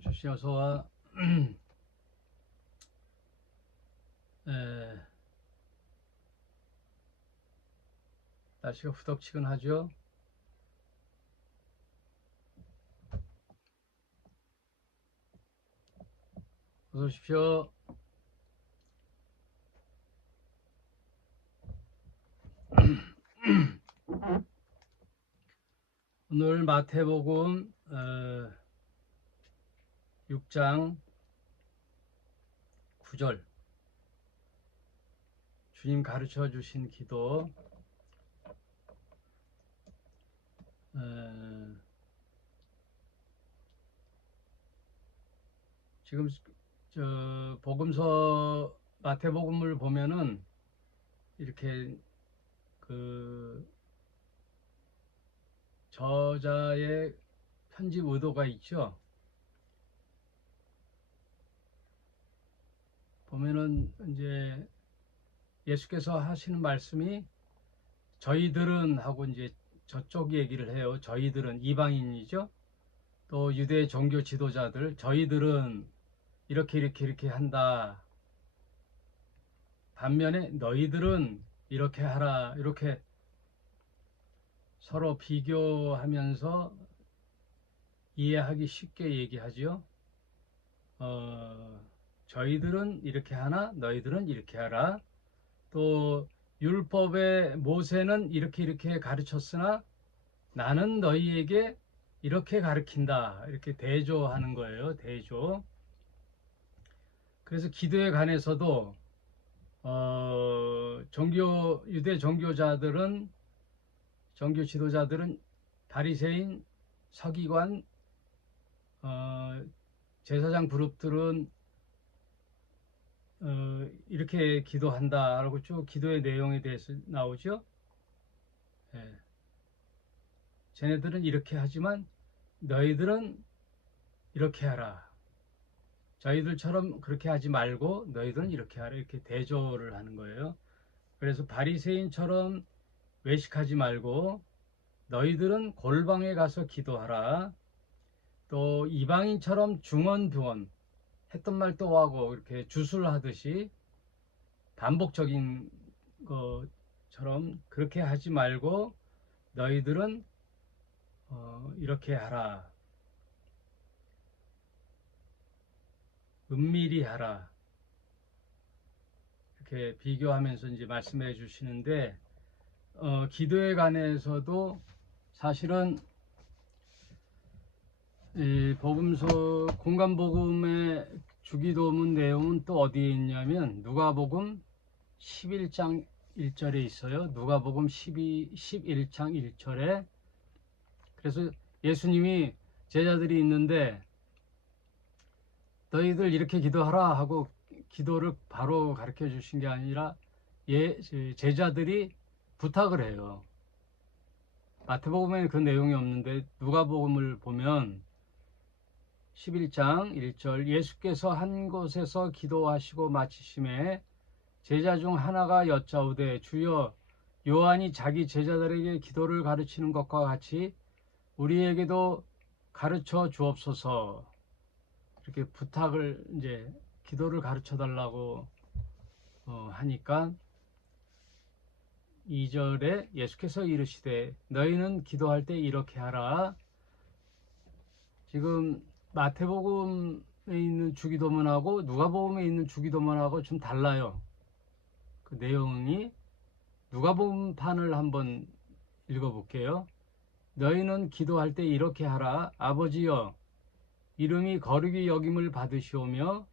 주시어서 날씨가 후덥지근하죠. 어서 오십시오. 오늘 마태복음 6장 9절 주님 가르쳐 주신 기도 지금 복음서 마태복음을 보면은 이렇게 그 저자의 편집 의도가 있죠. 보면은 이제 예수께서 하시는 말씀이 저희들은 하고 이제 저쪽 얘기를 해요. 저희들은 이방인이죠. 또 유대 종교 지도자들 저희들은 이렇게 한다. 반면에 너희들은 이렇게 하라. 이렇게 서로 비교하면서 이해하기 쉽게 얘기하죠. 저희들은 이렇게 하나 너희들은 이렇게 하라. 또 율법의 모세는 이렇게 가르쳤으나 나는 너희에게 이렇게 가르친다. 이렇게 대조하는 거예요. 대조. 그래서 기도에 관해서도 유대 종교자들은 종교 지도자들은 바리새인, 서기관, 제사장 그룹들은 이렇게 기도한다라고 쭉 기도의 내용에 대해서 나오죠. 예. 쟤네들은 이렇게 하지만 너희들은 이렇게 하라. 저희들처럼 그렇게 하지 말고 너희들은 이렇게 하라. 이렇게 대조를 하는 거예요. 그래서 바리새인처럼 외식하지 말고 너희들은 골방에 가서 기도하라. 또 이방인처럼 중언부언 했던 말 또 하고 이렇게 주술하듯이 반복적인 것처럼 그렇게 하지 말고 너희들은 이렇게 하라. 은밀히 하라. 이렇게 비교하면서 이제 말씀해 주시는데 기도에 관해서도 사실은 이 복음서 공간복음의 주기도문 내용은 또 어디에 있냐면 누가복음 11장 1절에 있어요. 누가복음 11장 1절에. 그래서 예수님이 제자들이 있는데 너희들 이렇게 기도하라 하고 기도를 바로 가르쳐 주신 게 아니라 제자들이 부탁을 해요. 마태복음에는 그 내용이 없는데 누가복음을 보면 11장 1절 예수께서 한 곳에서 기도하시고 마치심에 제자 중 하나가 여짜오되 주여 요한이 자기 제자들에게 기도를 가르치는 것과 같이 우리에게도 가르쳐 주옵소서. 이렇게 부탁을 이제 기도를 가르쳐 달라고 하니까 2절에 예수께서 이르시되 너희는 기도할 때 이렇게 하라. 지금 마태복음에 있는 주기도문하고 누가복음에 있는 주기도문하고 좀 달라요. 그 내용이 누가복음판을 한번 읽어볼게요. 너희는 기도할 때 이렇게 하라. 아버지여 이름이 거룩히 여김을 받으시오며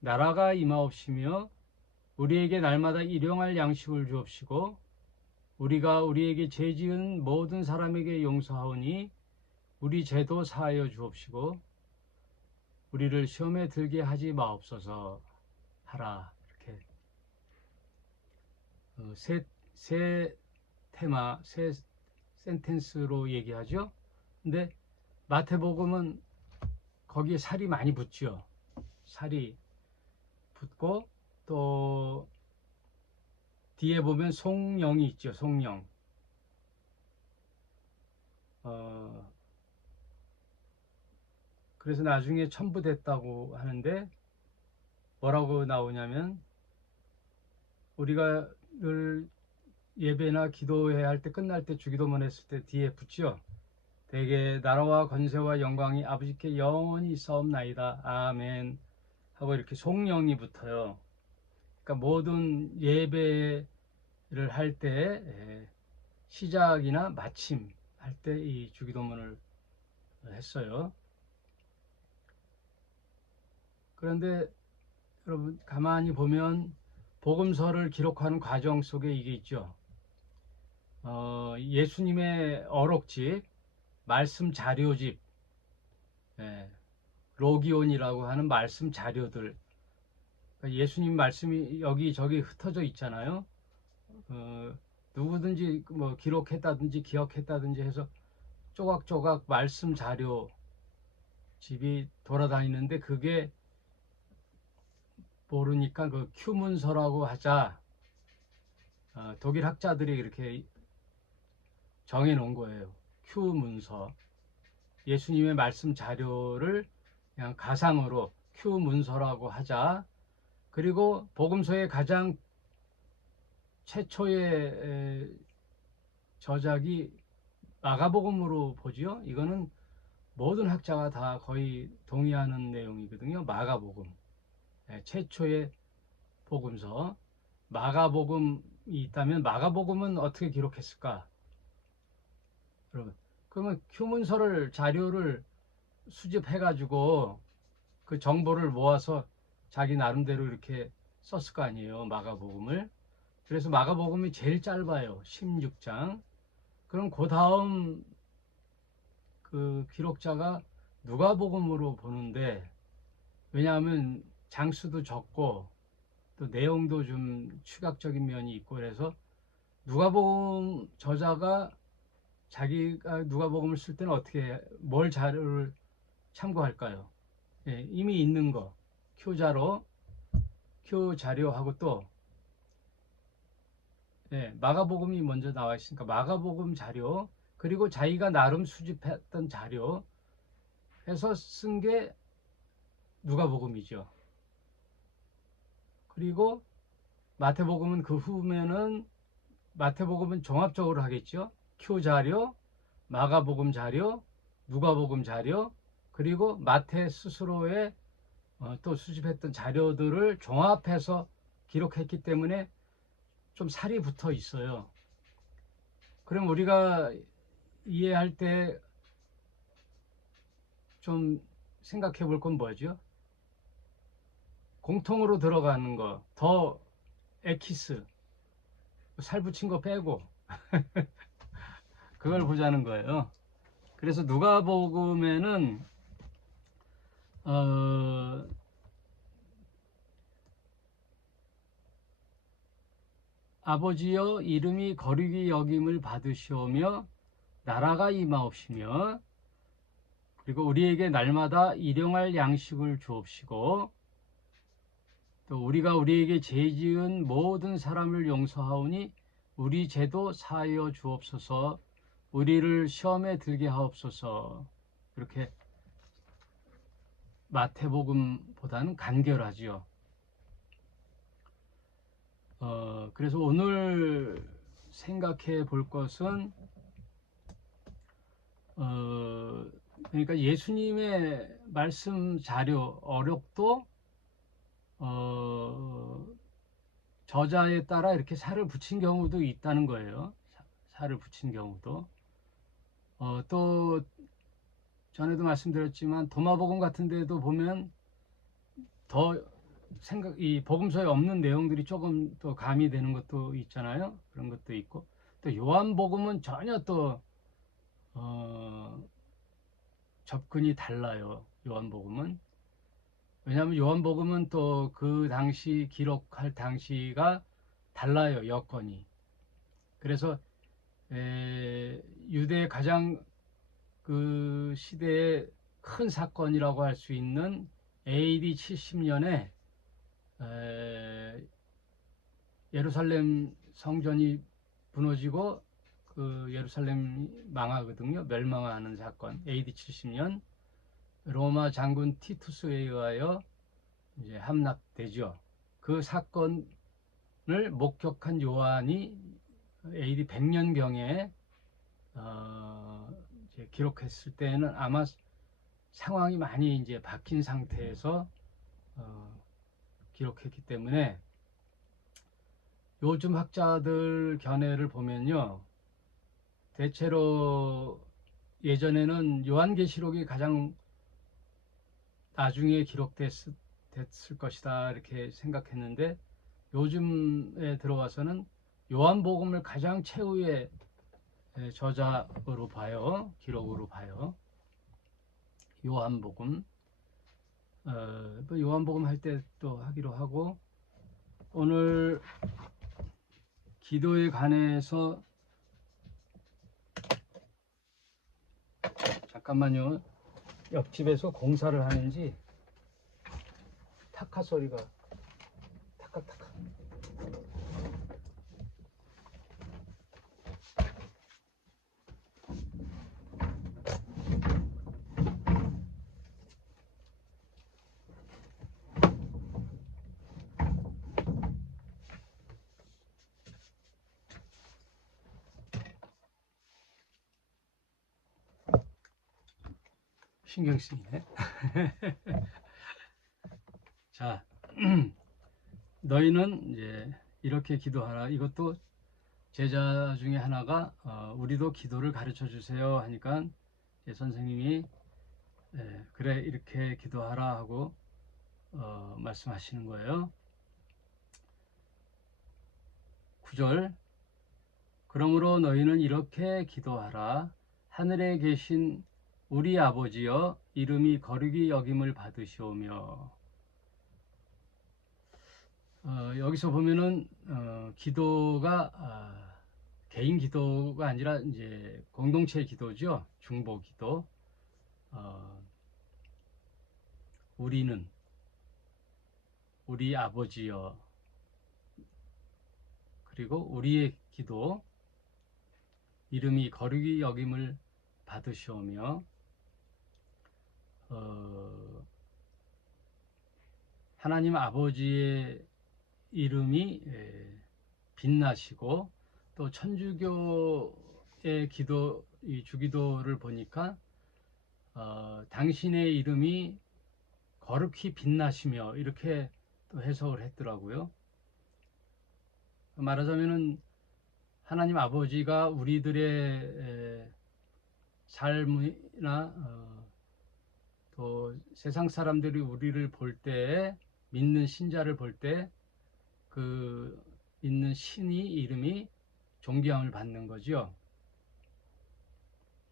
나라가 임하옵시며 우리에게 날마다 일용할 양식을 주옵시고 우리가 우리에게 죄 지은 모든 사람에게 용서하오니 우리 죄도 사하여 주옵시고 우리를 시험에 들게 하지 마옵소서 하라. 이렇게 세 테마, 세 센텐스로 얘기하죠. 근데 마태복음은 거기에 살이 많이 붙죠. 살이 붙고 또 뒤에 보면 송영이 있죠. 송영. 그래서 나중에 첨부됐다고 하는데 뭐라고 나오냐면 우리가 늘 예배나 기도해야 할 때 끝날 때 주기도문 했을 때 뒤에 붙죠. 대개 나라와 건세와 영광이 아버지께 영원히 있사옵나이다. 아멘. 하고 이렇게 송영이 붙어요. 그러니까 모든 예배를 할 때 시작이나 마침 할 때 이 주기도문을 했어요. 그런데 여러분 가만히 보면 복음서를 기록하는 과정 속에 이게 있죠. 예수님의 어록집, 말씀 자료집, 로기온이라고 하는 말씀 자료들, 그러니까 예수님 말씀이 여기저기 흩어져 있잖아요. 누구든지 뭐 기록했다든지 기억했다든지 해서 조각조각 말씀 자료 집이 돌아다니는데 그게 모르니까 그 큐문서라고 하자. 독일 학자들이 이렇게 정해 놓은 거예요. 큐문서. 예수님의 말씀 자료를 그냥 가상으로 큐문서라고 하자. 그리고 복음서의 가장 최초의 저작이 마가복음으로 보지요. 이거는 모든 학자가 다 거의 동의하는 내용이거든요. 마가복음. 최초의 복음서. 마가복음이 있다면 마가복음은 어떻게 기록했을까? 여러분, 그러면 휴문서를 자료를 수집해가지고 그 정보를 모아서 자기 나름대로 이렇게 썼을 거 아니에요. 마가복음을. 그래서 마가복음이 제일 짧아요. 16장. 그럼 그 다음 그 기록자가 누가복음으로 보는데, 왜냐하면 장수도 적고 또 내용도 좀 추각적인 면이 있고 그래서 누가복음 저자가 자기가 누가복음을 쓸 때는 어떻게 뭘 자료를 참고할까요? 이미 있는 거 큐자료, 큐자료하고 또 마가복음이 먼저 나와 있으니까 마가복음 자료, 그리고 자기가 나름 수집했던 자료 해서 쓴 게 누가복음이죠. 그리고 마태복음은 그 후면은 마태복음은 종합적으로 하겠죠. 큐 자료, 마가복음 자료, 누가복음 자료, 그리고 마태 스스로의 또 수집했던 자료들을 종합해서 기록했기 때문에 좀 살이 붙어 있어요. 그럼 우리가 이해할 때 좀 생각해 볼 건 뭐죠? 공통으로 들어가는 거, 더 에키스, 살 붙인 거 빼고 그걸 보자는 거예요. 그래서 누가복음에는 아버지여 이름이 거룩히 여김을 받으시오며 나라가 임하옵시며 그리고 우리에게 날마다 일용할 양식을 주옵시고 또 우리가 우리에게 죄 지은 모든 사람을 용서하오니 우리 죄도 사하여 주옵소서. 우리를 시험에 들게 하옵소서. 이렇게 마태복음보다는 간결하지요. 그래서 오늘 생각해 볼 것은 그러니까 예수님의 말씀 자료 어록도 저자에 따라 이렇게 살을 붙인 경우도 있다는 거예요. 살을 붙인 경우도. 또 전에도 말씀드렸지만 도마복음 같은 데도 보면 더 이 복음서에 없는 내용들이 조금 또 가미되는 것도 있잖아요. 그런 것도 있고 또 요한복음은 전혀 또 접근이 달라요. 요한복음은. 왜냐하면 요한복음은 또 그 당시 기록할 당시가 달라요. 여건이. 그래서 유대의 가장 그 시대의 큰 사건이라고 할 수 있는 AD 70년에 예루살렘 성전이 무너지고 그 예루살렘이 망하거든요. 멸망하는 사건. AD 70년. 로마 장군 티투스에 의하여 이제 함락되죠. 그 사건을 목격한 요한이 AD 100년경에 이제 기록했을 때는 아마 상황이 많이 이제 바뀐 상태에서 기록했기 때문에 요즘 학자들 견해를 보면요, 대체로 예전에는 요한계시록이 가장 나중에 기록됐을 것이다 이렇게 생각했는데, 요즘에 들어와서는 요한복음을 가장 최후의 저작으로 봐요. 기록으로 봐요. 요한복음. 또 요한복음 할 때 또 하기로 하고, 오늘 기도에 관해서 잠깐만요. 옆집에서 공사를 하는지 타카 소리가 타카타카. 신경 쓰이네. 자, 너희는 이제 이렇게 기도하라. 이것도 제자 중에 하나가 우리도 기도를 가르쳐 주세요 하니까 선생님이 그래 이렇게 기도하라 하고 말씀하시는 거예요. 9절, 그러므로 너희는 이렇게 기도하라. 하늘에 계신 우리 아버지여, 이름이 거룩히 여김을 받으시오며. 여기서 보면은 기도가 개인 기도가 아니라 이제 공동체 기도죠. 중보 기도. 우리는 우리 아버지여, 그리고 우리의 기도, 이름이 거룩히 여김을 받으시오며. 하나님 아버지의 이름이 빛나시고, 또 천주교의 기도, 이 주기도를 보니까 당신의 이름이 거룩히 빛나시며 이렇게 또 해석을 했더라고요. 말하자면은 하나님 아버지가 우리들의 삶이나 또 세상 사람들이 우리를 볼 때, 믿는 신자를 볼 때 그 믿는 신이 이름이 존귀함을 받는 거죠.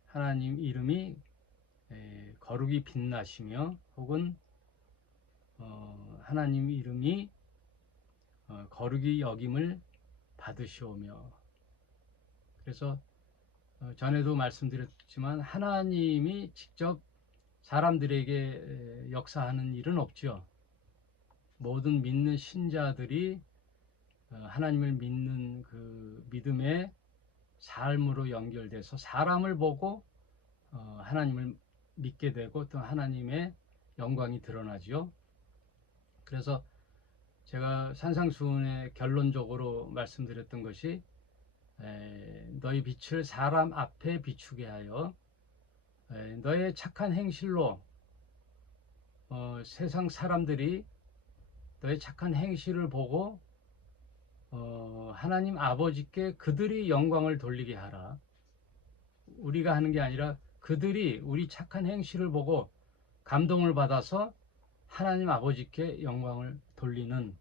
하나님 이름이 거룩히 빛나시며, 혹은 하나님 이름이 거룩히 여김을 받으시오며. 그래서 전에도 말씀드렸지만 하나님이 직접 사람들에게 역사하는 일은 없죠. 모든 믿는 신자들이 하나님을 믿는 그 믿음의 삶으로 연결돼서 사람을 보고 하나님을 믿게 되고, 또 하나님의 영광이 드러나죠. 그래서 제가 산상수훈의 결론적으로 말씀드렸던 것이, 너희 빛을 사람 앞에 비추게 하여 너의 착한 행실로 세상 사람들이 너의 착한 행실을 보고 하나님 아버지께 그들이 영광을 돌리게 하라. 우리가 하는 게 아니라 그들이 우리 착한 행실을 보고 감동을 받아서 하나님 아버지께 영광을 돌리는,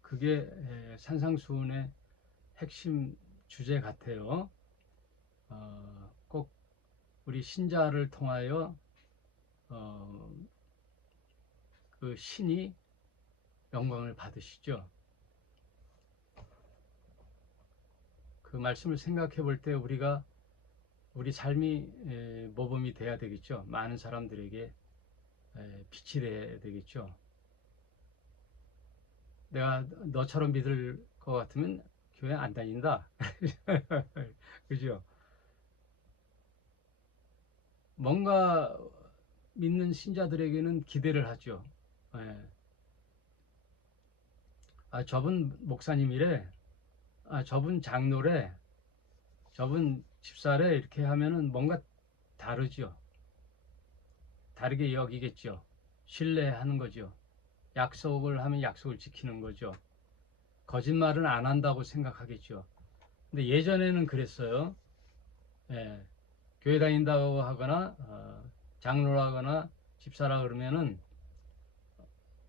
그게 산상수훈의 핵심 주제 같아요. 꼭 우리 신자를 통하여 그 신이 영광을 받으시죠. 그 말씀을 생각해 볼 때 우리가 우리 삶이 모범이 돼야 되겠죠. 많은 사람들에게 빛이 돼야 되겠죠. 내가 너처럼 믿을 것 같으면 교회 안 다닌다. 그죠? 뭔가 믿는 신자들에게는 기대를 하죠. 예. 아, 저분 목사님이래. 아, 저분 장로래. 저분 집사래. 이렇게 하면은 뭔가 다르죠. 다르게 여기겠죠. 신뢰하는 거죠. 약속을 하면 약속을 지키는 거죠. 거짓말은 안 한다고 생각하겠죠. 근데 예전에는 그랬어요. 예. 교회 다닌다고 하거나 장로라거나 집사라 그러면은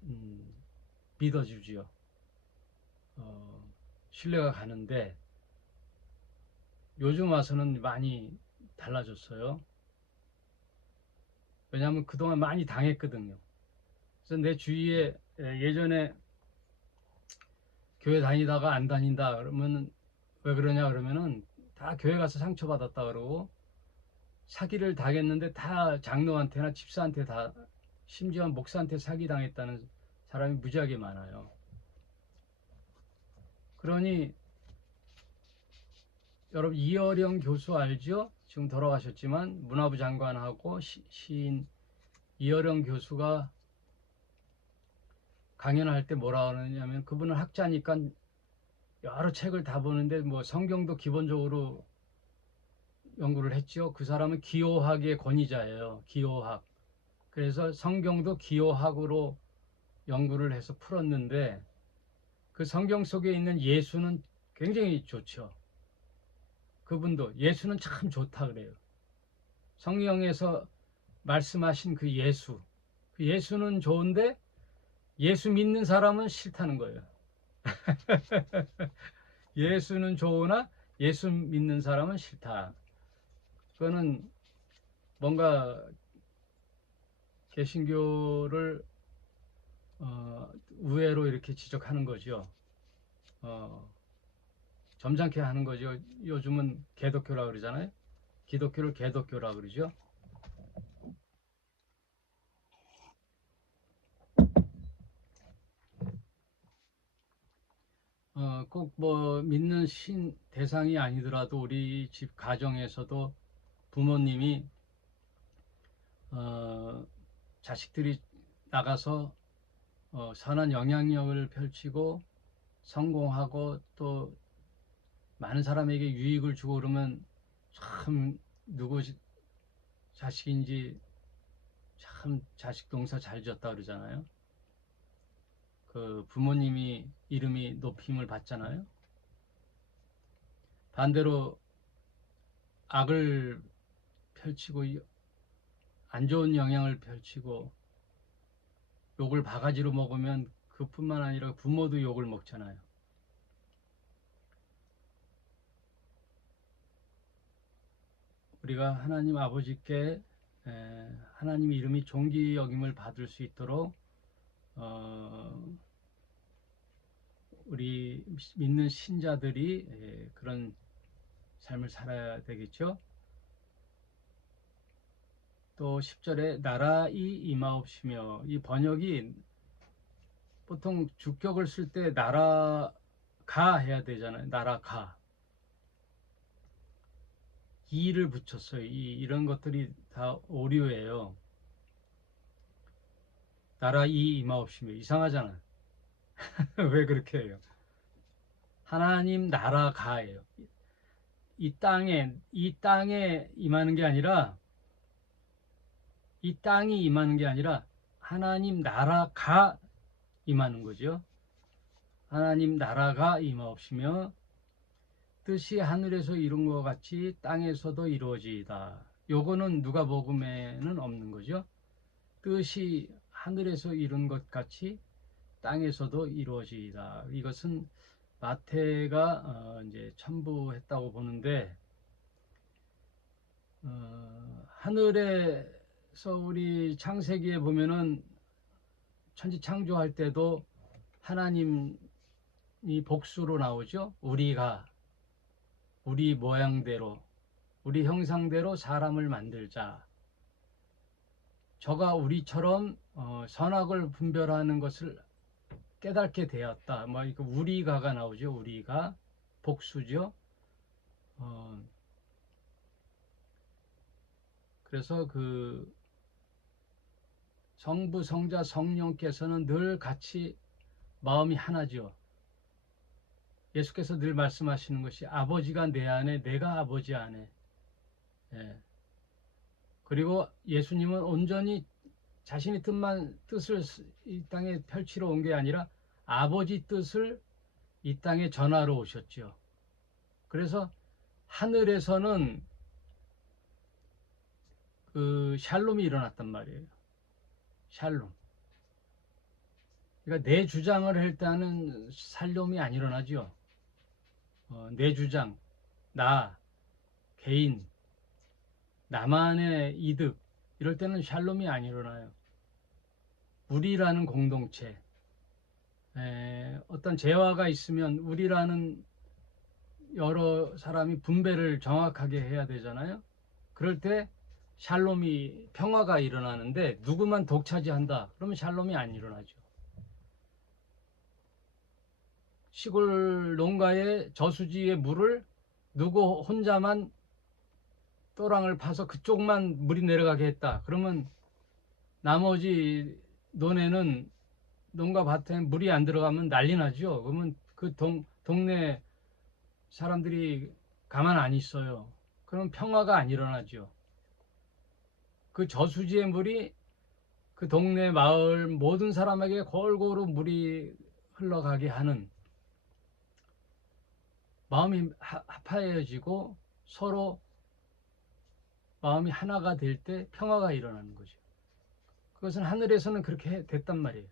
음, 믿어주지요. 신뢰가 가는데 요즘 와서는 많이 달라졌어요. 왜냐하면 그동안 많이 당했거든요. 그래서 내 주위에 예전에 교회 다니다가 안 다닌다 그러면 왜 그러냐 그러면은 다 교회 가서 상처받았다 그러고 사기를 당했는데 다 장로한테나 집사한테 다 심지어 목사한테 사기 당했다는 사람이 무지하게 많아요. 그러니 여러분 이어령 교수 알죠? 지금 돌아가셨지만 문화부 장관하고 시인 이어령 교수가 강연을 할 때 뭐라 하느냐면 그분은 학자니까 여러 책을 다 보는데 뭐 성경도 기본적으로 연구를 했죠. 그 사람은 기호학의 권위자예요. 기호학. 그래서 성경도 기호학으로 연구를 해서 풀었는데 그 성경 속에 있는 예수는 굉장히 좋죠. 그분도 예수는 참 좋다 그래요. 성경에서 말씀하신 그 예수. 그 예수는 좋은데 예수 믿는 사람은 싫다는 거예요. 예수는 좋으나 예수 믿는 사람은 싫다. 그거는 뭔가 개신교를 우회로 이렇게 지적하는 거죠. 어, 점잖게 하는 거죠. 요즘은 개독교라 그러잖아요. 기독교를 개독교라 그러죠. 꼭 뭐 믿는 신 대상이 아니더라도 우리 집 가정에서도 부모님이 자식들이 나가서 선한 영향력을 펼치고 성공하고 또 많은 사람에게 유익을 주고 그러면 참 누구 자식인지 참 자식 농사 잘 지었다 그러잖아요. 그 부모님이 이름이 높임을 받잖아요. 반대로 악을 펼치고 안 좋은 영향을 펼치고 욕을 바가지로 먹으면 그뿐만 아니라 부모도 욕을 먹잖아요. 우리가 하나님 아버지께 하나님 이름이 존귀 여김을 받을 수 있도록 우리 믿는 신자들이 그런 삶을 살아야 되겠죠. 또 10절에 나라이 임하옵시며, 이 번역이 보통 주격을 쓸 때 나라가 해야 되잖아요. 나라가. 이를 붙였어요. 이런 것들이 다 오류예요. 나라이 임하옵시며 이상하잖아. 왜 그렇게 해요? 하나님 나라가예요. 이 땅에 임하는 게 아니라 이 땅이 임하는 게 아니라 하나님 나라가 임하는 거죠. 하나님 나라가 임하옵시며 뜻이 하늘에서 이룬 것 같이 땅에서도 이루어지이다. 요거는 누가복음에는 없는 거죠. 뜻이 하늘에서 이룬 것 같이 땅에서도 이루어지이다. 이것은 마태가 이제 첨부했다고 보는데 하늘에서 우리 창세기에 보면은 천지 창조할 때도 하나님이 복수로 나오죠. 우리가 우리 모양대로 우리 형상대로 사람을 만들자. 저가 우리처럼 선악을 분별하는 것을 깨닫게 되었다. 뭐 이거 우리가가 나오죠. 우리가 복수죠. 그래서 그 성부, 성자, 성령께서는 늘 같이 마음이 하나죠. 예수께서 늘 말씀하시는 것이 아버지가 내 안에, 내가 아버지 안에. 예. 그리고 예수님은 온전히 자신의 뜻을 이 땅에 펼치러 온 게 아니라 아버지 뜻을 이 땅에 전하러 오셨죠. 그래서 하늘에서는 그 샬롬이 일어났단 말이에요. 샬롬. 그러니까 내 주장을 할 때는 샬롬이 안 일어나죠. 내 주장, 나, 개인, 나만의 이득 이럴 때는 샬롬이 안 일어나요. 우리라는 공동체, 어떤 재화가 있으면 우리라는 여러 사람이 분배를 정확하게 해야 되잖아요. 그럴 때 샬롬이 평화가 일어나는데 누구만 독차지한다 그러면 샬롬이 안 일어나죠. 시골 농가의 저수지의 물을 누구 혼자만 또랑을 파서 그쪽만 물이 내려가게 했다 그러면 나머지 논에는 농가 밭에 물이 안 들어가면 난리 나죠. 그러면 그 동네 사람들이 가만 안 있어요. 그럼 평화가 안 일어나죠. 그 저수지의 물이 그 동네 마을 모든 사람에게 골고루 물이 흘러가게 하는, 마음이 합하여지고 서로 마음이 하나가 될 때 평화가 일어나는 거죠. 그것은 하늘에서는 그렇게 됐단 말이에요.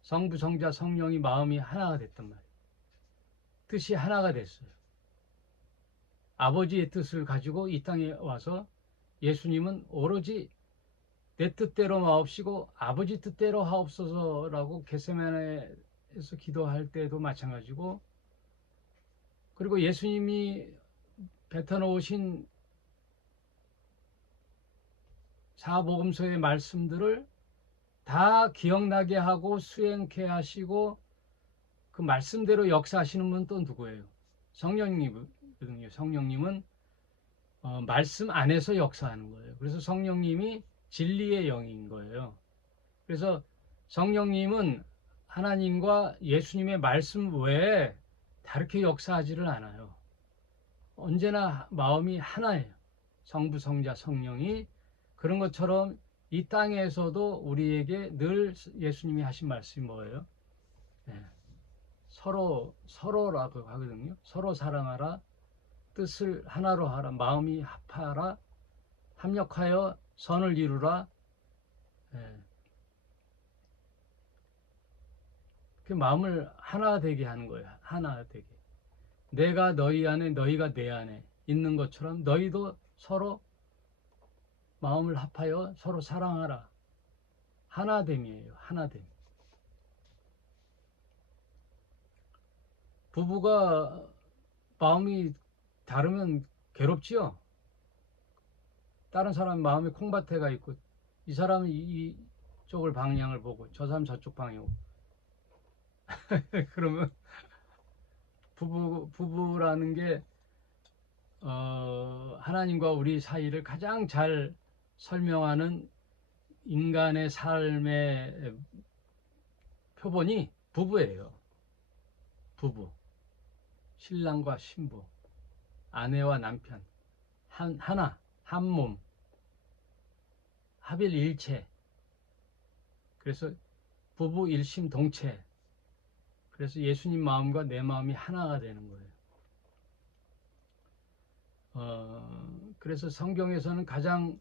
성부, 성자, 성령이 마음이 하나가 됐단 말이에요. 뜻이 하나가 됐어요. 아버지의 뜻을 가지고 이 땅에 와서 예수님은 오로지 내 뜻대로 마옵시고 아버지 뜻대로 하옵소서라고 겟세마네에서 기도할 때도 마찬가지고, 그리고 예수님이 뱉어놓으신 사복음서의 말씀들을 다 기억나게 하고 수행케 하시고 그 말씀대로 역사하시는 분은 또 누구예요? 성령님이거든요. 성령님은 말씀 안에서 역사하는 거예요. 그래서 성령님이 진리의 영인 거예요. 그래서 성령님은 하나님과 예수님의 말씀 외에 다르게 역사하지를 않아요. 언제나 마음이 하나예요. 성부, 성자, 성령이. 그런 것처럼 이 땅에서도 우리에게 늘 예수님이 하신 말씀이 뭐예요? 네. 서로라고 하거든요. 서로 사랑하라, 뜻을 하나로 하라, 마음이 합하라, 합력하여 선을 이루라. 네. 그 마음을 하나 되게 하는 거예요. 하나 되게. 내가 너희 안에, 너희가 내 안에 있는 것처럼 너희도 서로 마음을 합하여 서로 사랑하라. 하나됨이에요. 하나됨. 부부가 마음이 다르면 괴롭지요. 다른 사람 마음에 콩밭에가 있고 이 사람은 이쪽을 방향을 보고 저 사람 저쪽 방향. 그러면 부부라는 게 하나님과 우리 사이를 가장 잘 설명하는 인간의 삶의 표본이 부부예요. 부부, 신랑과 신부, 아내와 남편, 하나, 한 몸, 합일일체. 그래서 부부 일심동체. 그래서 예수님 마음과 내 마음이 하나가 되는 거예요. 그래서 성경에서는 가장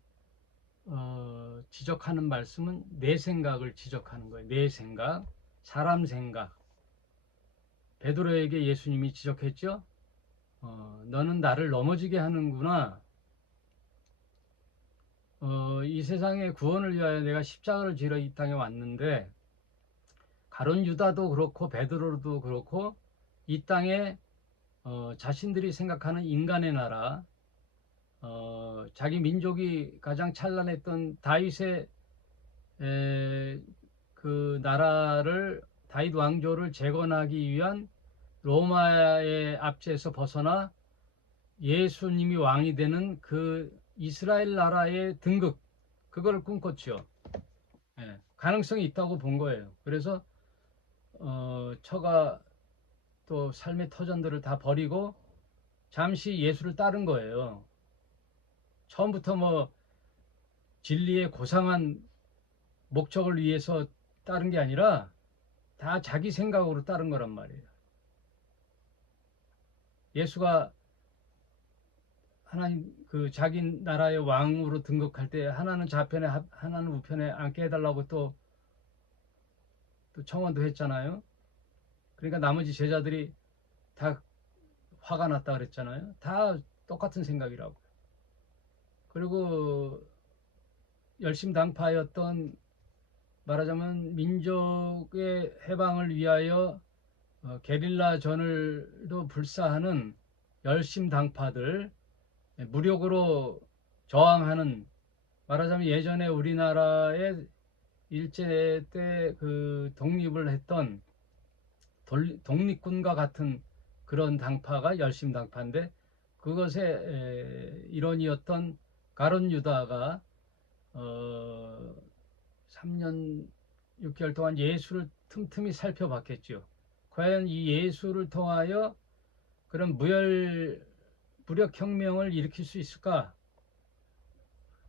지적하는 말씀은 내 생각을 지적하는 거예요. 내 생각, 사람 생각. 베드로에게 예수님이 지적했죠. 너는 나를 넘어지게 하는구나. 이 세상의 구원을 위하여 내가 십자가를 지러 이 땅에 왔는데, 가룟 유다도 그렇고 베드로도 그렇고 이 땅에 자신들이 생각하는 인간의 나라, 자기 민족이 가장 찬란했던 다윗의 그 나라를, 다윗 왕조를 재건하기 위한 로마의 압제에서 벗어나 예수님이 왕이 되는 그 이스라엘 나라의 등극, 그걸 꿈꿨죠. 예, 가능성이 있다고 본 거예요. 그래서 처가 또 삶의 터전들을 다 버리고 잠시 예수를 따른 거예요. 처음부터 뭐 진리의 고상한 목적을 위해서 따른 게 아니라 다 자기 생각으로 따른 거란 말이에요. 예수가 하나님 그 자기 나라의 왕으로 등극할 때 하나는 좌편에 하나는 우편에 앉게 해달라고 또 청원도 했잖아요. 그러니까 나머지 제자들이 다 화가 났다 그랬잖아요. 다 똑같은 생각이라고. 그리고 열심당파였던, 말하자면 민족의 해방을 위하여 게릴라전을도 불사하는 열심당파들, 무력으로 저항하는, 말하자면 예전에 우리나라의 일제 때 그 독립을 했던 독립군과 같은 그런 당파가 열심당파인데, 그것의 일원이었던 가룟 유다가 3년 6개월 동안 예수를 틈틈이 살펴봤겠죠. 과연 이 예수를 통하여 그런 무력혁명을 일으킬 수 있을까?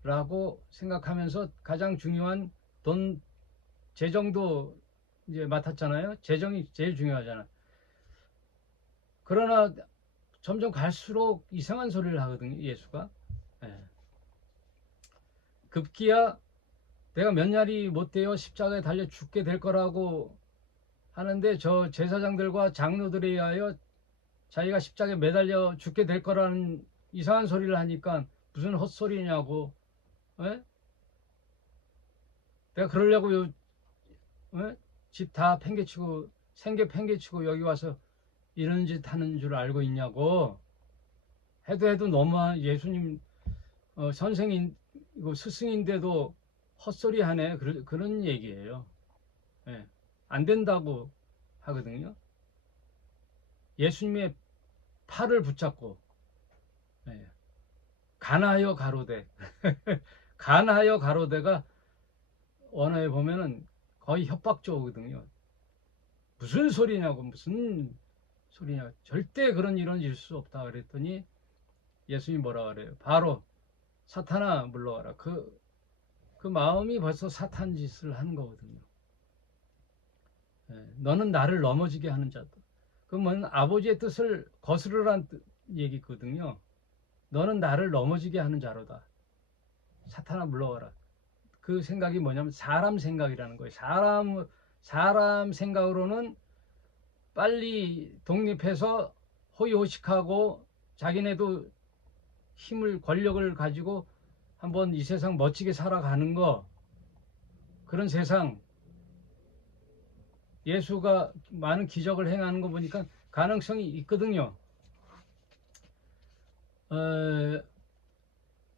라고 생각하면서 가장 중요한 재정도 이제 맡았잖아요. 재정이 제일 중요하잖아. 그러나 점점 갈수록 이상한 소리를 하거든요, 예수가. 예. 급기야 내가 몇 날이 못 되어 십자가에 달려 죽게 될 거라고 하는데, 저 제사장들과 장로들에 의하여 자기가 십자가에 매달려 죽게 될 거라는 이상한 소리를 하니까 무슨 헛소리냐고. 예? 내가 그러려고 집 다 팽개치고 생계 팽개치고 여기 와서 이런 짓 하는 줄 알고 있냐고. 해도 너무 예수님 선생인 스승인데도 헛소리 하네, 그런 얘기예요. 예. 안 된다고 하거든요. 예수님의 팔을 붙잡고, 예. 간하여 가로되 간하여 가로되가 언어에 보면은 거의 협박조거든요. 무슨 소리냐고, 무슨 소리냐, 절대 그런 일은 있을 수 없다 그랬더니 예수님이 뭐라 그래요? 바로 사탄아 물러가라. 그 마음이 벌써 사탄 짓을 하는 거거든요. 예, 너는 나를 넘어지게 하는 자다. 그러면 아버지의 뜻을 거스르란 얘기거든요. 너는 나를 넘어지게 하는 자로다. 사탄아 물러가라. 그 생각이 뭐냐면 사람 생각이라는 거예요. 사람 생각으로는 빨리 독립해서 호의호식하고 자기네도 힘을, 권력을 가지고 한번 이 세상 멋지게 살아가는 거, 그런 세상. 예수가 많은 기적을 행하는 거 보니까 가능성이 있거든요.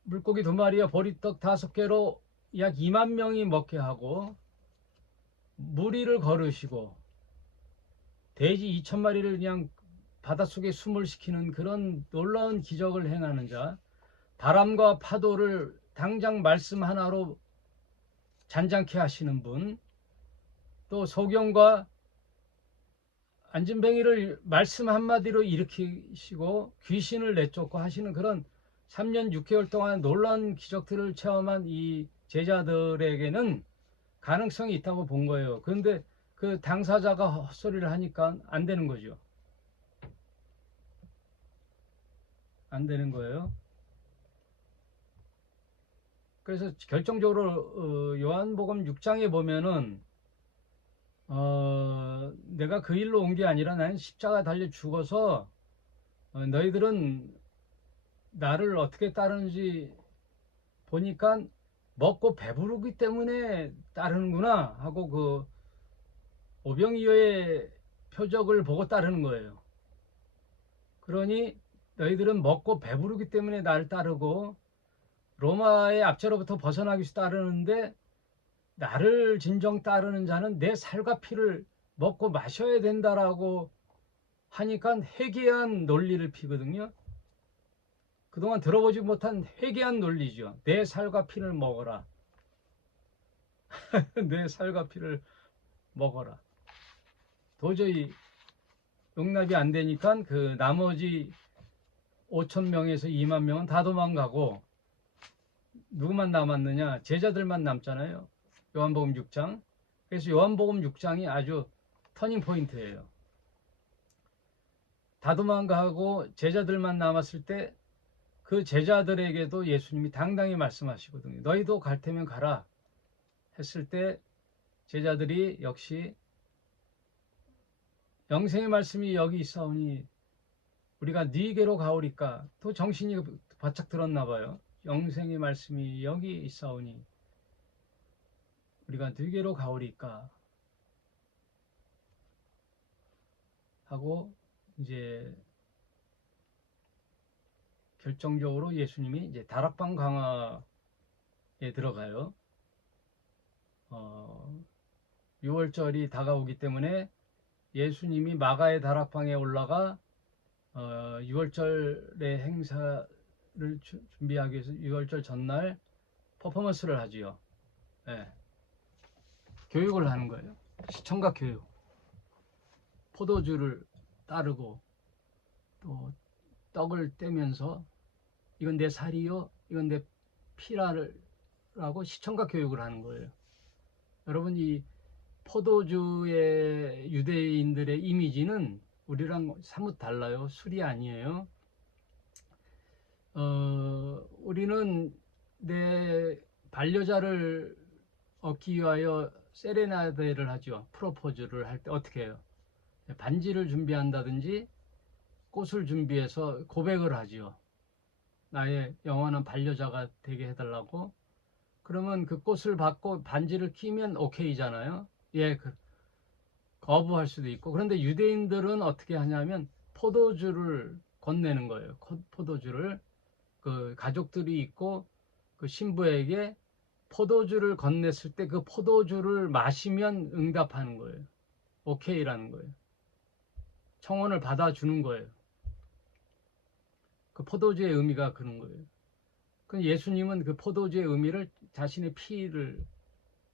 물고기 2마리와 보리떡 5개로 약 2만 명이 먹게 하고, 무리를 거르시고, 돼지 2,000마리를 그냥 바닷속에 숨을 시키는 그런 놀라운 기적을 행하는 자, 바람과 파도를 당장 말씀 하나로 잔잔케 하시는 분, 또 소경과 안진뱅이를 말씀 한마디로 일으키시고 귀신을 내쫓고 하시는 그런 3년 6개월 동안 놀라운 기적들을 체험한 이 제자들에게는 가능성이 있다고 본 거예요. 그런데 그 당사자가 헛소리를 하니까 안 되는 거죠. 안 되는 거예요. 그래서 결정적으로 요한복음 6장에 보면은 내가 그 일로 온 게 아니라 나는 십자가 달려 죽어서 너희들은 나를 어떻게 따르는지 보니까 먹고 배부르기 때문에 따르는구나 하고 그 오병이어의 표적을 보고 따르는 거예요. 그러니 너희들은 먹고 배부르기 때문에 나를 따르고 로마의 압제로부터 벗어나기 위해서 따르는데, 나를 진정 따르는 자는 내 살과 피를 먹고 마셔야 된다라고 하니까 해괴한 논리를 피거든요. 그동안 들어보지 못한 회개한 논리죠. 내 살과 피를 먹어라. 내 살과 피를 먹어라. 도저히 용납이 안 되니까 그 나머지 5천 명에서 2만 명은 다 도망가고 누구만 남았느냐? 제자들만 남잖아요. 요한복음 6장. 그래서 요한복음 6장이 아주 터닝 포인트예요. 다 도망가고 제자들만 남았을 때 그 제자들에게도 예수님이 당당히 말씀하시거든요. 너희도 갈 테면 가라 했을 때 제자들이 역시 영생의 말씀이 여기 있사오니 우리가 네게로 가오리까. 또 정신이 바짝 들었나 봐요. 영생의 말씀이 여기 있사오니 우리가 네게로 가오리까 하고 이제 결정적으로 예수님이 이제 다락방 강화에 들어가요. 6월절이 다가오기 때문에 예수님이 마가의 다락방에 올라가 6월절의 행사를 준비하기 위해서 6월절 전날 퍼포먼스를 하지요. 네. 교육을 하는 거예요. 시청각 교육. 포도주를 따르고 또 떡을 떼면서 이건 내 살이요, 이건 내 피라고 시청각 교육을 하는 거예요. 여러분, 이 포도주의 유대인들의 이미지는 우리랑 사뭇 달라요. 술이 아니에요. 우리는 내 반려자를 얻기 위하여 세레나데를 하죠. 프로포즈를 할 때 어떻게 해요? 반지를 준비한다든지 꽃을 준비해서 고백을 하지요. 나의 영원한 반려자가 되게 해달라고. 그러면 그 꽃을 받고 반지를 끼면 오케이잖아요. 예, 거부할 수도 있고. 그런데 유대인들은 어떻게 하냐면 포도주를 건네는 거예요. 포도주를 그 가족들이 있고 그 신부에게 포도주를 건넸을 때 그 포도주를 마시면 응답하는 거예요. 오케이라는 거예요. 청혼을 받아주는 거예요. 그 포도주의 의미가 그런 거예요. 그 예수님은 그 포도주의 의미를 자신의 피를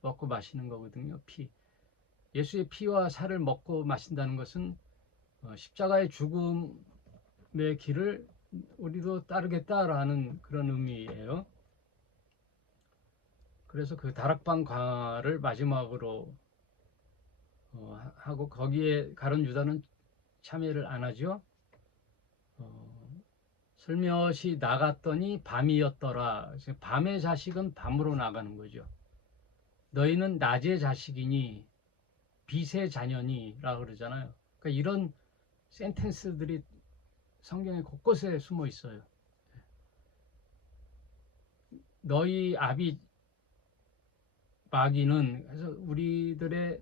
먹고 마시는 거거든요. 피. 예수의 피와 살을 먹고 마신다는 것은 십자가의 죽음의 길을 우리도 따르겠다라는 그런 의미예요. 그래서 그 다락방 강화를 마지막으로 하고 거기에 가룟 유다는 참여를 안 하죠. 슬며시 나갔더니 밤이었더라. 밤의 자식은 밤으로 나가는 거죠. 너희는 낮의 자식이니 빛의 자녀니 라고 그러잖아요. 그러니까 이런 센텐스들이 성경의 곳곳에 숨어 있어요. 너희 아비 마귀는, 그래서 우리들의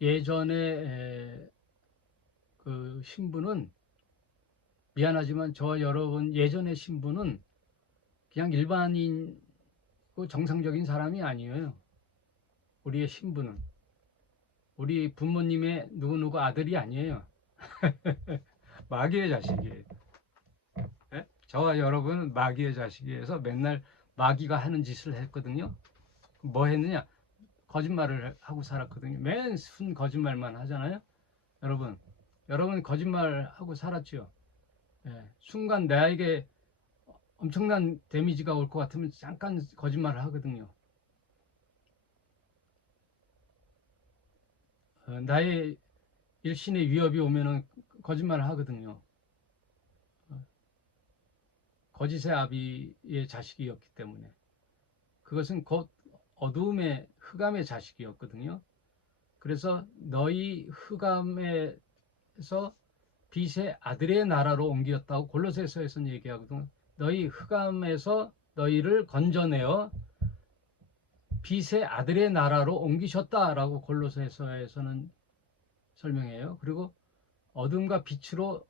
예전에 그 신부는, 미안하지만 저와 여러분 예전의 신부는 그냥 일반인 정상적인 사람이 아니에요. 우리의 신부는 우리 부모님의 누구누구 아들이 아니에요. 마귀의 자식이에요. 네? 저와 여러분은 마귀의 자식이어서 맨날 마귀가 하는 짓을 했거든요. 뭐 했느냐? 거짓말을 하고 살았거든요. 맨순 거짓말만 하잖아요. 여러분 거짓말하고 살았죠. 예, 순간 나에게 엄청난 데미지가 올 것 같으면 잠깐 거짓말을 하거든요. 나의 일신의 위협이 오면은 거짓말을 하거든요. 거짓의 아비의 자식이었기 때문에. 그것은 곧 어두움의 흑암의 자식이었거든요. 그래서 너희 흑암에서 빛의 아들의 나라로 옮겼다고 골로새서에서는 얘기하거든요. 너희 흑암에서 너희를 건져내어 빛의 아들의 나라로 옮기셨다라고 골로새서에서는 설명해요. 그리고 어둠과 빛으로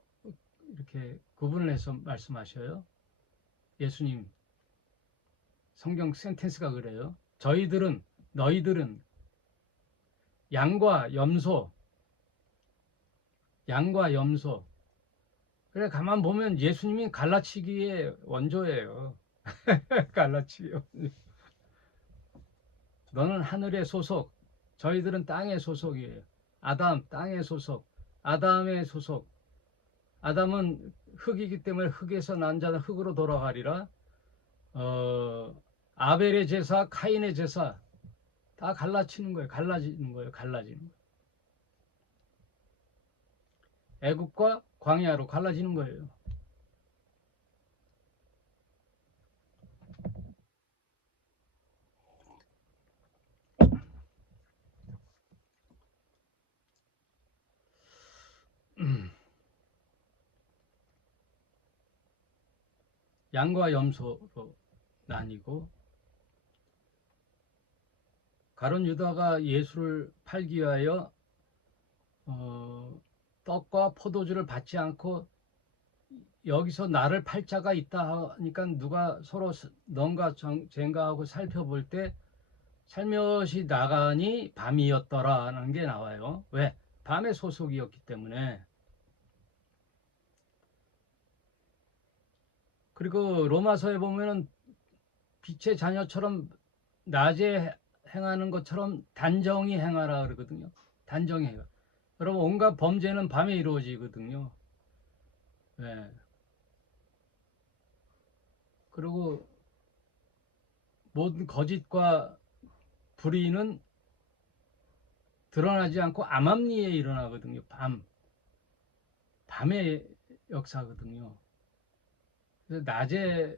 이렇게 구분을 해서 말씀하셔요. 예수님 성경 센텐스가 그래요. 너희들은 양과 염소, 양과 염소. 그래, 가만 보면 예수님이 갈라치기의 원조예요. 갈라치기 원조. 너는 하늘의 소속, 저희들은 땅의 소속이에요. 아담, 땅의 소속, 아담의 소속. 아담은 흙이기 때문에 흙에서 난 자는 흙으로 돌아가리라. 어, 아벨의 제사, 카인의 제사 다 갈라치는 거예요. 갈라지는 거예요. 갈라지는 거예요. 애국과 광야로 갈라지는 거예요. 양과 염소로 나뉘고, 가룟 유다가 예수를 팔기 위하여 떡과 포도주를 받지 않고 여기서 나를 팔 자가 있다 하니까 누가 서로 넌가 젠가 하고 살펴볼 때 살며시 나가니 밤이었더라는 게 나와요. 왜? 밤의 소속이었기 때문에. 그리고 로마서에 보면은 빛의 자녀처럼 낮에 행하는 것처럼 단정히 행하라 그러거든요. 단정히 행하. 여러분, 온갖 범죄는 밤에 이루어지거든요. 네. 그리고 모든 거짓과 불의는 드러나지 않고 암암리에 일어나거든요. 밤의 역사거든요. 그래서 낮에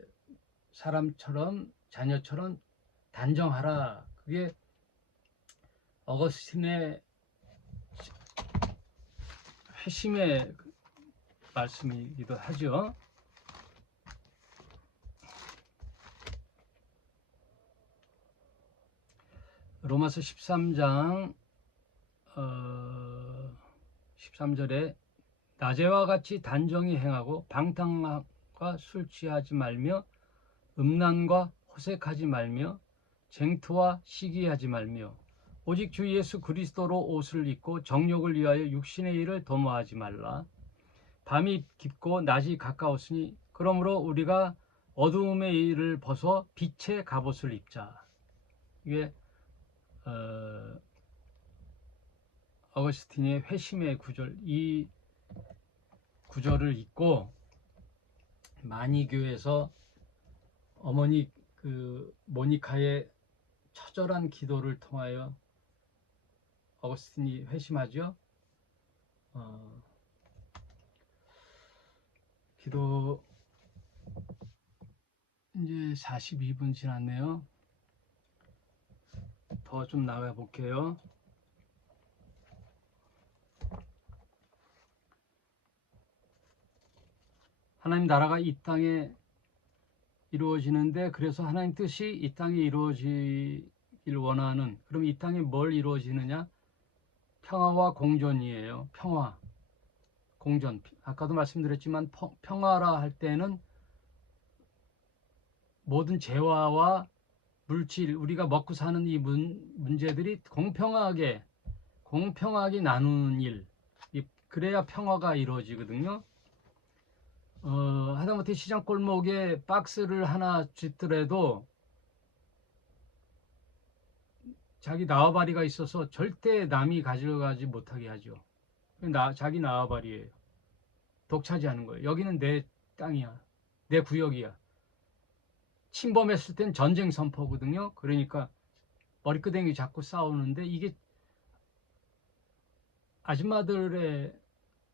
사람처럼 자녀처럼 단정하라. 그게 어거스틴의 회심의 말씀이기도 하죠. 로마서 13장 13절에 낮에와 같이 단정히 행하고 방탕과 술 취하지 말며 음란과 호색하지 말며 쟁투와 시기하지 말며 오직 주 예수 그리스도로 옷을 입고 정욕을 위하여 육신의 일을 도모하지 말라. 밤이 깊고 낮이 가까웠으니 그러므로 우리가 어두움의 일을 벗어 빛의 갑옷을 입자. 이게 어거스틴의 회심의 구절, 이 구절을 읽고 마니교에서 어머니 그 모니카의 처절한 기도를 통하여 어거스틴이 회심하죠. 기도 이제 42분 지났네요. 더 좀 나가 볼게요. 하나님 나라가 이 땅에 이루어지는데, 그래서 하나님 뜻이 이 땅에 이루어지길 원하는, 그럼 이 땅에 뭘 이루어지느냐? 평화와 공존이에요. 평화, 공존. 아까도 말씀드렸지만 평화라 할 때는 모든 재화와 물질, 우리가 먹고 사는 이 문제들이 공평하게 나누는 일, 그래야 평화가 이루어지거든요. 하다못해 시장 골목에 박스를 하나 쥐더라도 자기縄바리가 있어서 절대 남이 가져가지 못하게 하죠. 자기縄바리예요. 독차지하는 거예요. 여기는 내 땅이야, 내 구역이야. 침범했을 땐 전쟁 선포거든요. 그러니까 머리끄댕이 잡고 싸우는데, 이게 아줌마들의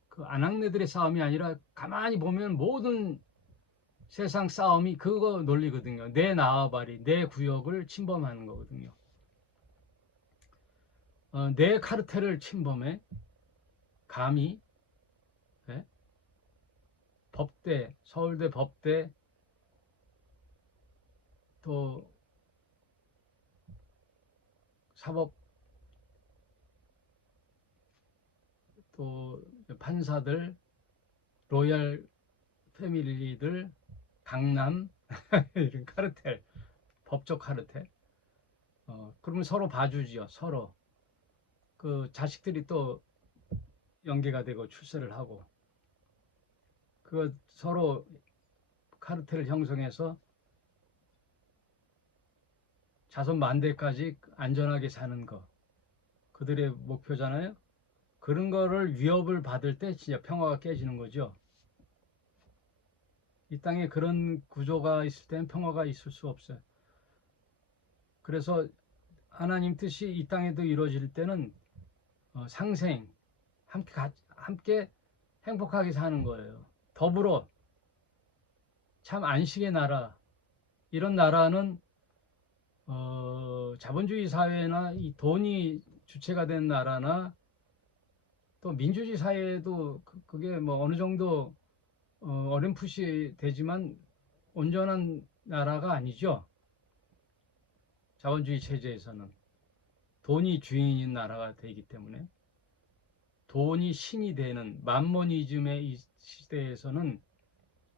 그 아낙네들의 싸움이 아니라 가만히 보면 모든 세상 싸움이 그거 논리거든요. 내縄바리, 내 구역을 침범하는 거거든요. 내 카르텔을 침범해 감히. 네? 법대, 서울대 법대, 또 사법, 또 판사들, 로얄 패밀리들, 강남 이런 카르텔, 법적 카르텔. 그러면 서로 봐주지요. 서로 그 자식들이 또 연계가 되고 출세를 하고, 그 서로 카르텔을 형성해서 자손 만대까지 안전하게 사는 거, 그들의 목표잖아요. 그런 거를 위협을 받을 때 진짜 평화가 깨지는 거죠. 이 땅에 그런 구조가 있을 때는 평화가 있을 수 없어요. 그래서 하나님 뜻이 이 땅에도 이루어질 때는 상생, 함께 행복하게 사는 거예요. 더불어 참 안식의 나라, 이런 나라는 자본주의 사회나 이 돈이 주체가 된 나라나 또 민주주의 사회도 그게 뭐 어느 정도 어렴풋이 되지만 온전한 나라가 아니죠. 자본주의 체제에서는 돈이 주인인 나라가 되기 때문에, 돈이 신이 되는 만모니즘의 이 시대에서는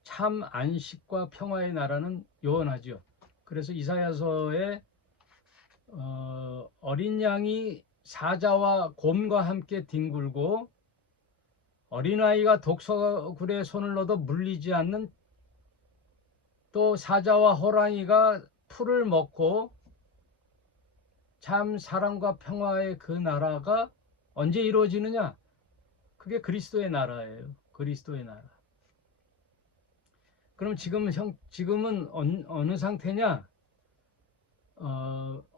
참 안식과 평화의 나라는 요원하죠. 그래서 이사야서에 어린 양이 사자와 곰과 함께 뒹굴고 어린아이가 독소굴에 손을 넣어도 물리지 않는, 또 사자와 호랑이가 풀을 먹고 참 사랑과 평화의 그 나라가 언제 이루어지느냐? 그게 그리스도의 나라예요. 그리스도의 나라. 그럼 지금은 어느 상태냐?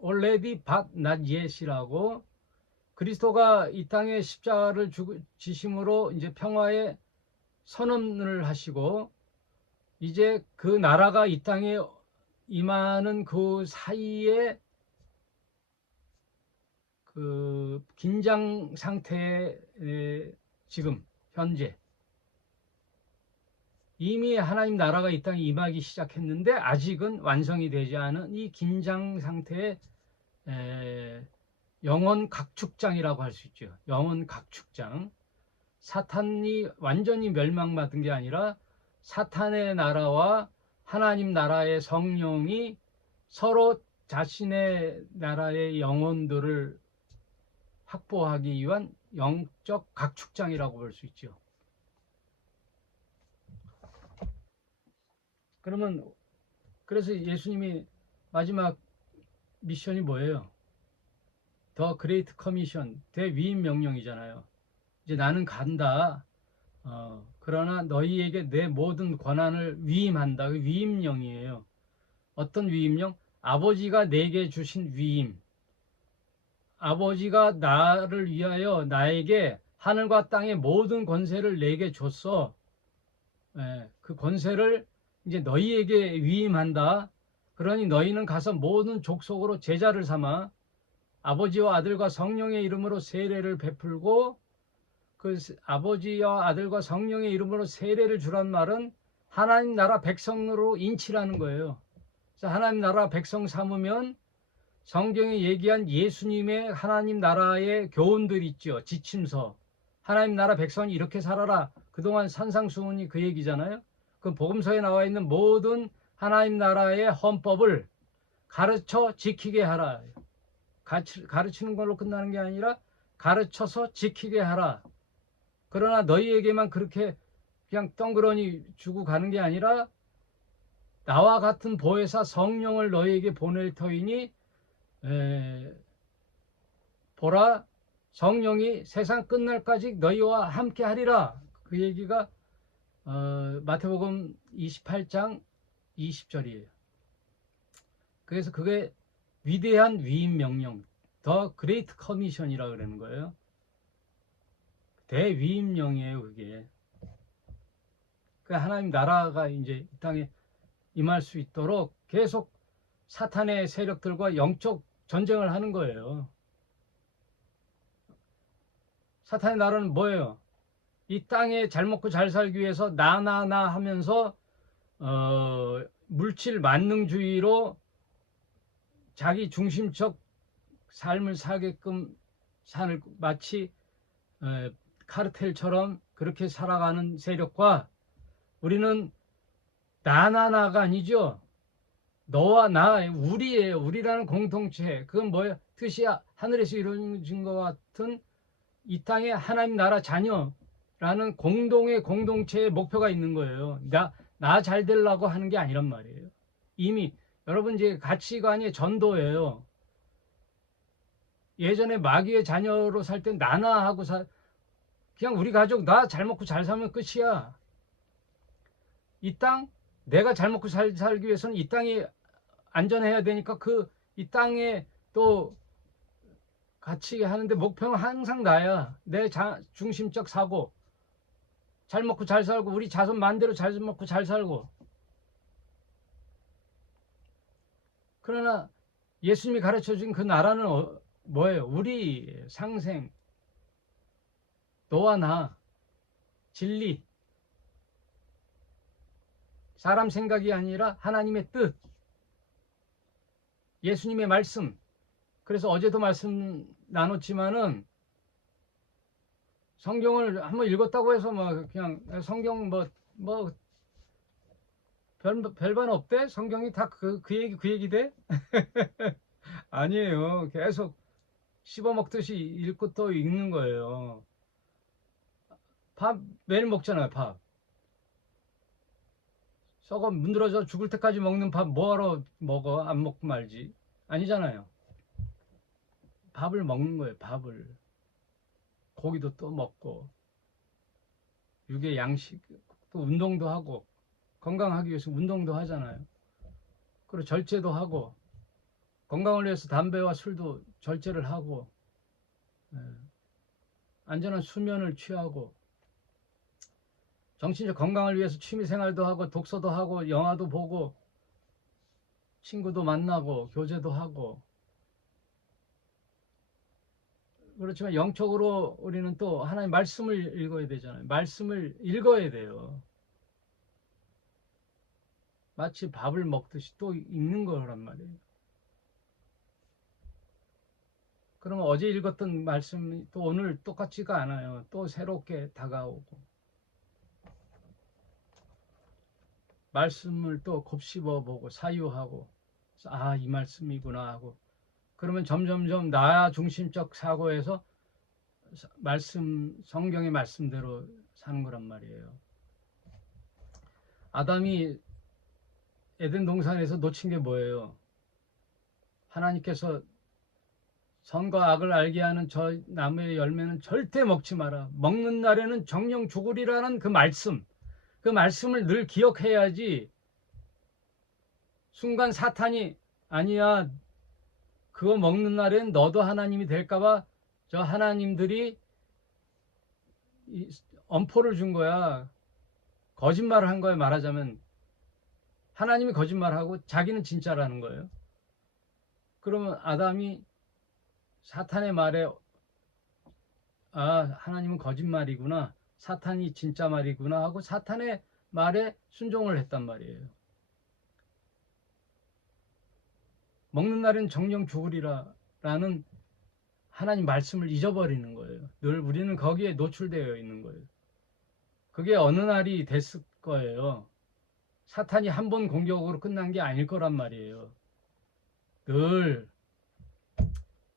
already but not yet이라고, 그리스도가 이 땅에 십자가를 지심으로 이제 평화의 선언을 하시고 이제 그 나라가 이 땅에 임하는 그 사이에 그 긴장 상태에 지금 현재 이미 하나님 나라가 이 땅에 임하기 시작했는데 아직은 완성이 되지 않은 이 긴장 상태의 영원 각축장이라고 할 수 있죠. 영원 각축장. 사탄이 완전히 멸망받은 게 아니라 사탄의 나라와 하나님 나라의 성령이 서로 자신의 나라의 영혼들을 확보하기 위한 영적 각축장이라고 볼 수 있죠. 그러면 그래서 예수님이 마지막 미션이 뭐예요? 더 그레이트 커미션, 대위임 명령이잖아요. 이제 나는 간다. 그러나 너희에게 내 모든 권한을 위임한다. 그 위임령이에요. 어떤 위임령? 아버지가 내게 주신 위임. 아버지가 나를 위하여 나에게 하늘과 땅의 모든 권세를 내게 줬어. 그 권세를 이제 너희에게 위임한다. 그러니 너희는 가서 모든 족속으로 제자를 삼아 아버지와 아들과 성령의 이름으로 세례를 베풀고, 그 아버지와 아들과 성령의 이름으로 세례를 주란 말은 하나님 나라 백성으로 인치라는 거예요. 그래서 하나님 나라 백성 삼으면 성경에 얘기한 예수님의 하나님 나라의 교훈들 있죠. 지침서. 하나님 나라 백성이 이렇게 살아라. 그동안 산상수훈이 그 얘기잖아요. 그 복음서에 나와 있는 모든 하나님 나라의 헌법을 가르쳐 지키게 하라. 가르치는 걸로 끝나는 게 아니라 가르쳐서 지키게 하라. 그러나 너희에게만 그렇게 그냥 덩그러니 주고 가는 게 아니라 나와 같은 보혜사 성령을 너희에게 보낼 터이니 보라, 성령이 세상 끝날까지 너희와 함께 하리라. 그 얘기가 마태복음 28장 20절이에요. 그래서 그게 위대한 위임 명령, 더 그레이트 커미션이라고 그러는 거예요. 대위임령이에요, 그게. 그 하나님 나라가 이제 이 땅에 임할 수 있도록 계속 사탄의 세력들과 영적 전쟁을 하는 거예요. 사탄의 나라는 뭐예요? 이 땅에 잘 먹고 잘 살기 위해서 나나나 하면서 물질 만능주의로 자기 중심적 삶을 사게끔 사는, 마치 카르텔처럼 그렇게 살아가는 세력과, 우리는 나나나가 아니죠. 너와 나, 우리예요. 우리라는 공동체. 그건 뭐예요? 뜻이 하늘에서 이루어진 것 같은 이 땅에 하나님 나라 자녀라는 공동의 공동체의 목표가 있는 거예요. 나 잘 되려고 하는 게 아니란 말이에요. 이미 여러분 이제 가치관이 전도예요. 예전에 마귀의 자녀로 살 때 나나 하고 그냥 우리 가족 나 잘 먹고 잘 살면 끝이야. 이 땅 내가 잘 먹고 잘 살기 위해서는 이 땅이 안전해야 되니까 이 땅에 또 같이 하는데 목표는 항상 나야. 내 중심적 사고. 잘 먹고 잘 살고 우리 자손 만대로 잘 먹고 잘 살고. 그러나 예수님이 가르쳐 준 그 나라는 뭐예요? 우리 상생, 너와 나, 진리, 사람 생각이 아니라 하나님의 뜻, 예수님의 말씀. 그래서 어제도 말씀 나눴지만은 성경을 한번 읽었다고 해서 뭐 그냥 성경 별반 없대? 성경이 다 그 얘기 돼? 아니에요. 계속 씹어먹듯이 읽고 또 읽는 거예요. 밥 매일 먹잖아요, 밥. 썩어 문드러져 죽을 때까지 먹는 밥 뭐하러 먹어? 안 먹고 말지. 아니잖아요. 밥을 먹는 거예요, 밥을. 고기도 또 먹고, 육의 양식, 또 운동도 하고, 건강하기 위해서 운동도 하잖아요. 그리고 절제도 하고, 건강을 위해서 담배와 술도 절제를 하고, 안전한 수면을 취하고, 정신적 건강을 위해서 취미생활도 하고, 독서도 하고, 영화도 보고, 친구도 만나고, 교제도 하고. 그렇지만 영적으로 우리는 또 하나님 말씀을 읽어야 되잖아요. 말씀을 읽어야 돼요. 마치 밥을 먹듯이 또 읽는 거란 말이에요. 그러면 어제 읽었던 말씀이 또 오늘 똑같지가 않아요. 또 새롭게 다가오고. 말씀을 또 곱씹어 보고 사유하고, 이 말씀이구나 하고. 그러면 점점점 나 중심적 사고에서 성경의 말씀대로 사는 거란 말이에요. 아담이 에덴 동산에서 놓친 게 뭐예요? 하나님께서 선과 악을 알게 하는 저 나무의 열매는 절대 먹지 마라. 먹는 날에는 정령 죽으리라는 그 말씀을 늘 기억해야지. 순간 사탄이 아니야, 그거 먹는 날엔 너도 하나님이 될까봐 저 하나님들이 엄포를 준 거야. 거짓말을 한 거야. 말하자면 하나님이 거짓말하고 자기는 진짜라는 거예요. 그러면 아담이 사탄의 말에 하나님은 거짓말이구나, 사탄이 진짜 말이구나 하고 사탄의 말에 순종을 했단 말이에요. 먹는 날은 정령 죽으리라 라는 하나님 말씀을 잊어버리는 거예요. 늘 우리는 거기에 노출되어 있는 거예요. 그게 어느 날이 됐을 거예요. 사탄이 한 번 공격으로 끝난 게 아닐 거란 말이에요.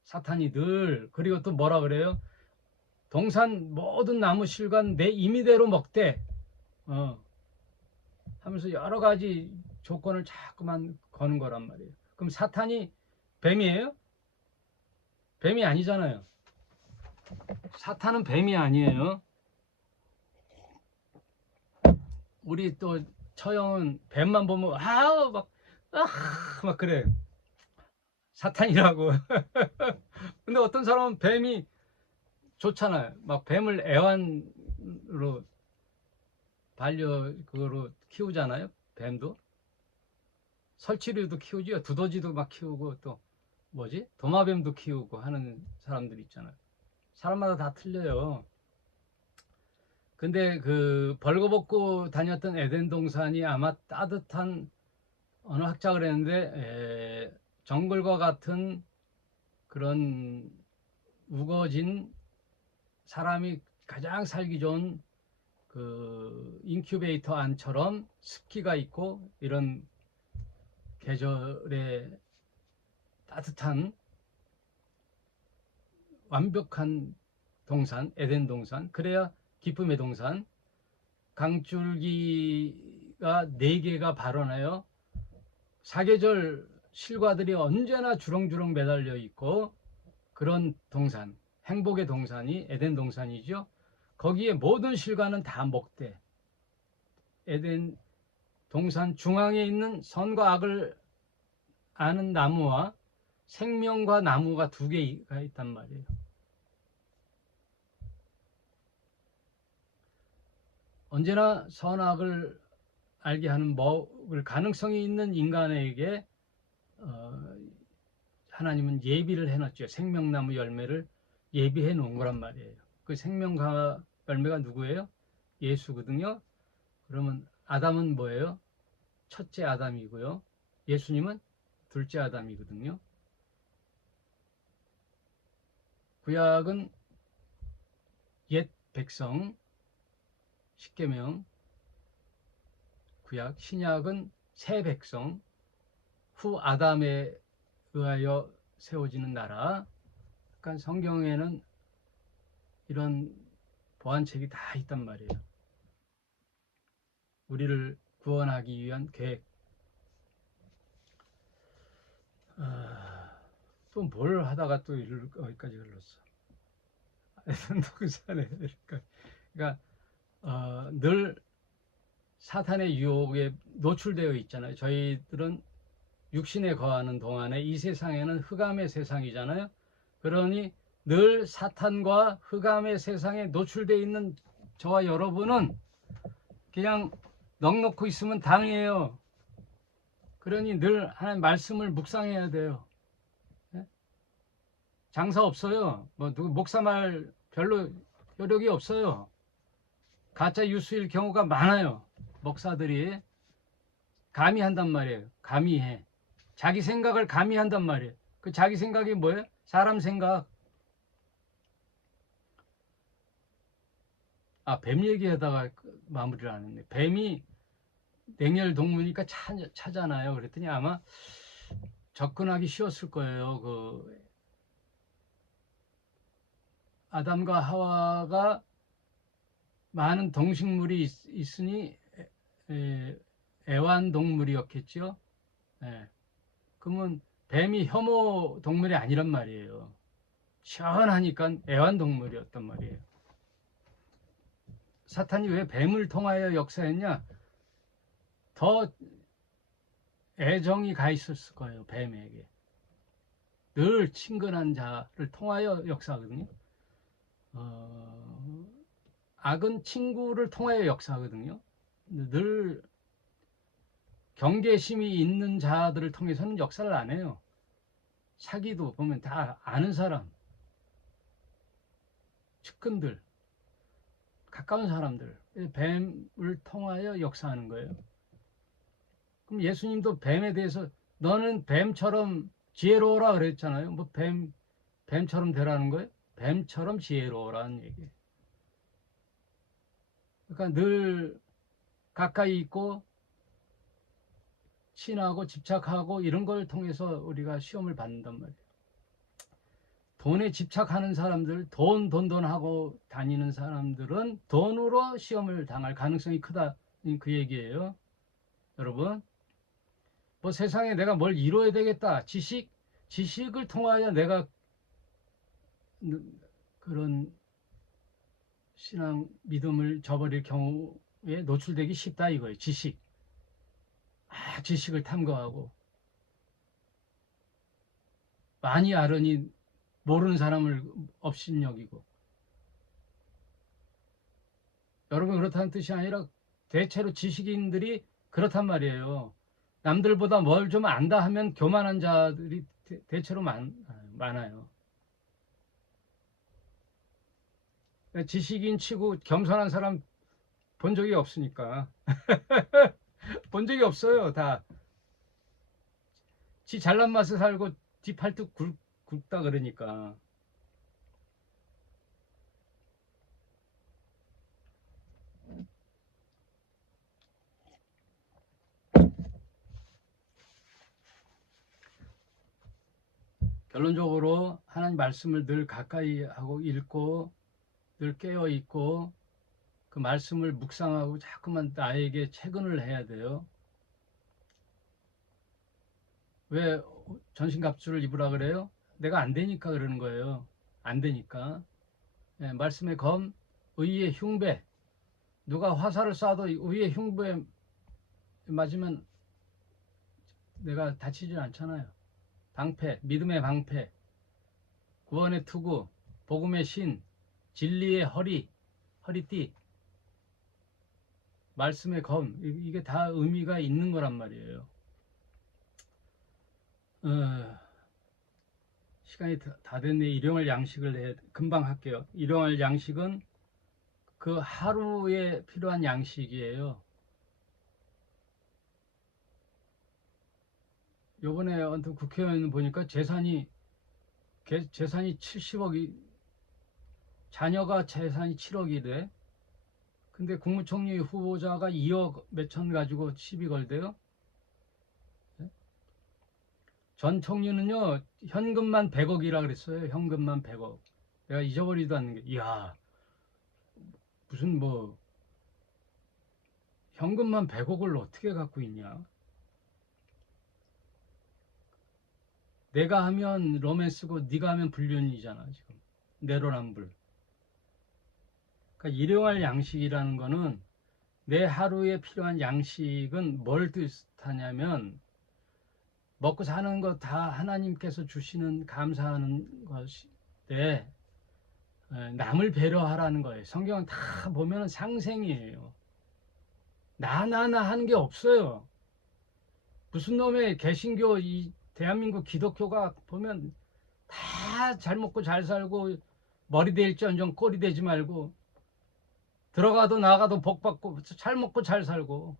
사탄이 그리고 또 뭐라 그래요? 동산 모든 나무 실과는 내 임의대로 먹되 하면서 여러 가지 조건을 자꾸만 거는 거란 말이에요. 그럼 사탄이 뱀이에요? 뱀이 아니잖아요. 사탄은 뱀이 아니에요. 우리 또 처형은 뱀만 보면 막 그래. 사탄이라고. 근데 어떤 사람은 뱀이 좋잖아요. 막 뱀을 애완으로 그거로 키우잖아요. 뱀도. 설치류도 키우지요. 두더지도 막 키우고 또 도마뱀도 키우고 하는 사람들 있잖아요. 사람마다 다 틀려요. 근데 벌거벗고 다녔던 에덴 동산이 아마 따뜻한, 어느 학자가 그랬는데 정글과 같은 그런 우거진, 사람이 가장 살기 좋은 인큐베이터 안처럼 습기가 있고 이런 계절의 따뜻한 완벽한 동산, 에덴 동산, 그래야 기쁨의 동산. 강줄기가 4개가 발원하여 사계절 실과들이 언제나 주렁주렁 매달려 있고, 그런 동산, 행복의 동산이 에덴 동산이죠. 거기에 모든 실과는 다 먹되, 에덴 동산 중앙에 있는 선과 악을 아는 나무와 생명과 나무가 2개가 있단 말이에요. 언제나 선악을 알게 하는 먹을 가능성이 있는 인간에게 하나님은 예비를 해놨죠. 생명나무 열매를 예비해 놓은 거란 말이에요. 그 생명과 열매가 누구예요? 예수거든요. 그러면 아담은 뭐예요? 첫째 아담이고요. 예수님은 둘째 아담이거든요. 구약은 옛 백성, 십계명, 구약, 신약은 새 백성, 후 아담에 의하여 세워지는 나라. 그러니까 성경에는 이런 보완책이 다 있단 말이에요. 우리를 구원하기 위한 계획. 또 뭘 하다가 또 여기까지 흘렀어. 동산에 그러니까 늘 사탄의 유혹에 노출되어 있잖아요. 저희들은 육신에 거하는 동안에 이 세상에는 흑암의 세상이잖아요. 그러니 늘 사탄과 흑암의 세상에 노출되어 있는 저와 여러분은 그냥 넋놓고 있으면 당해요. 그러니 늘 하나님 말씀을 묵상해야 돼요. 장사 없어요. 뭐 누구 목사 말 별로 효력이 없어요. 가짜 뉴스일 경우가 많아요. 목사들이 감히 한단 말이에요. 감히 해. 자기 생각을 감히 한단 말이에요. 그 자기 생각이 뭐예요? 사람 생각. 뱀 얘기하다가 마무리를 안 했네. 뱀이 냉혈 동물이니까 차잖아요. 그랬더니 아마 접근하기 쉬웠을 거예요. 그 아담과 하와가 많은 동식물이 있으니 애완동물이었겠죠. 그러면 뱀이 혐오 동물이 아니란 말이에요. 시원하니까 애완동물이었단 말이에요. 사탄이 왜 뱀을 통하여 역사했냐? 더 애정이 가 있었을 거예요. 뱀에게. 늘 친근한 자를 통하여 역사하거든요. 악은 친구를 통하여 역사하거든요. 늘 경계심이 있는 자들을 통해서는 역사를 안 해요. 사기도 보면 다 아는 사람, 측근들, 가까운 사람들, 뱀을 통하여 역사하는 거예요. 그럼 예수님도 뱀에 대해서 너는 뱀처럼 지혜로워라 그랬잖아요. 뭐 뱀처럼 되라는 거예요? 뱀처럼 지혜로워라는 얘기예요. 그러니까 늘 가까이 있고 친하고 집착하고 이런 걸 통해서 우리가 시험을 받는단 말이에요. 돈에 집착하는 사람들, 돈 하고 다니는 사람들은 돈으로 시험을 당할 가능성이 크다. 그 얘기예요. 여러분, 뭐 세상에 내가 뭘 이루어야 되겠다. 지식을 통하여 내가 그런 신앙 믿음을 저버릴 경우에 노출되기 쉽다 이거예요. 지식을 탐구하고 많이 알으니 모르는 사람을 업신여기고. 여러분, 그렇다는 뜻이 아니라 대체로 지식인들이 그렇단 말이에요. 남들보다 뭘 좀 안다 하면 교만한 자들이 대체로 많아요. 지식인 치고 겸손한 사람 본 적이 없으니까. 본 적이 없어요. 다 지 잘난 맛을 살고 뒤 팔뚝 굵다 그러니까. 결론적으로 하나님 말씀을 늘 가까이 하고 읽고 늘 깨어 있고 그 말씀을 묵상하고 자꾸만 나에게 체근을 해야 돼요. 왜 전신갑주를 입으라 그래요? 내가 안 되니까 그러는 거예요. 안 되니까. 예, 말씀의 검, 의의 흉배. 누가 화살을 쏴도 의의 흉배에 맞으면 내가 다치질 않잖아요. 방패, 믿음의 방패, 구원의 투구, 복음의 신, 진리의 허리띠, 말씀의 검, 이게 다 의미가 있는 거란 말이에요. 시간이 다 됐네. 일용할 양식을 금방 할게요. 일용할 양식은 그 하루에 필요한 양식이에요. 요번에 어떤 국회의원 보니까 재산이 70억이, 자녀가 재산이 7억이래. 근데 국무총리 후보자가 2억 몇천 가지고 시비 걸대요. 전 총리는요, 현금만 100억이라 그랬어요. 현금만 100억. 내가 잊어버리지도 않는 게, 이야, 무슨 뭐, 현금만 100억을 어떻게 갖고 있냐. 내가 하면 로맨스고 네가 하면 불륜이잖아, 지금. 내로남불. 그러니까 일용할 양식이라는 거는 내 하루에 필요한 양식은 뭘 뜻하냐면 먹고 사는 거 다 하나님께서 주시는 감사하는 것인데 남을 배려하라는 거예요. 성경은 다 보면 상생이에요. 나나나 하는 게 없어요. 무슨 놈의 개신교 이 대한민국 기독교가 보면 다 잘 먹고 잘 살고 머리 대일지언정 꼬리 대지 말고 들어가도 나가도 복 받고 잘 먹고 잘 살고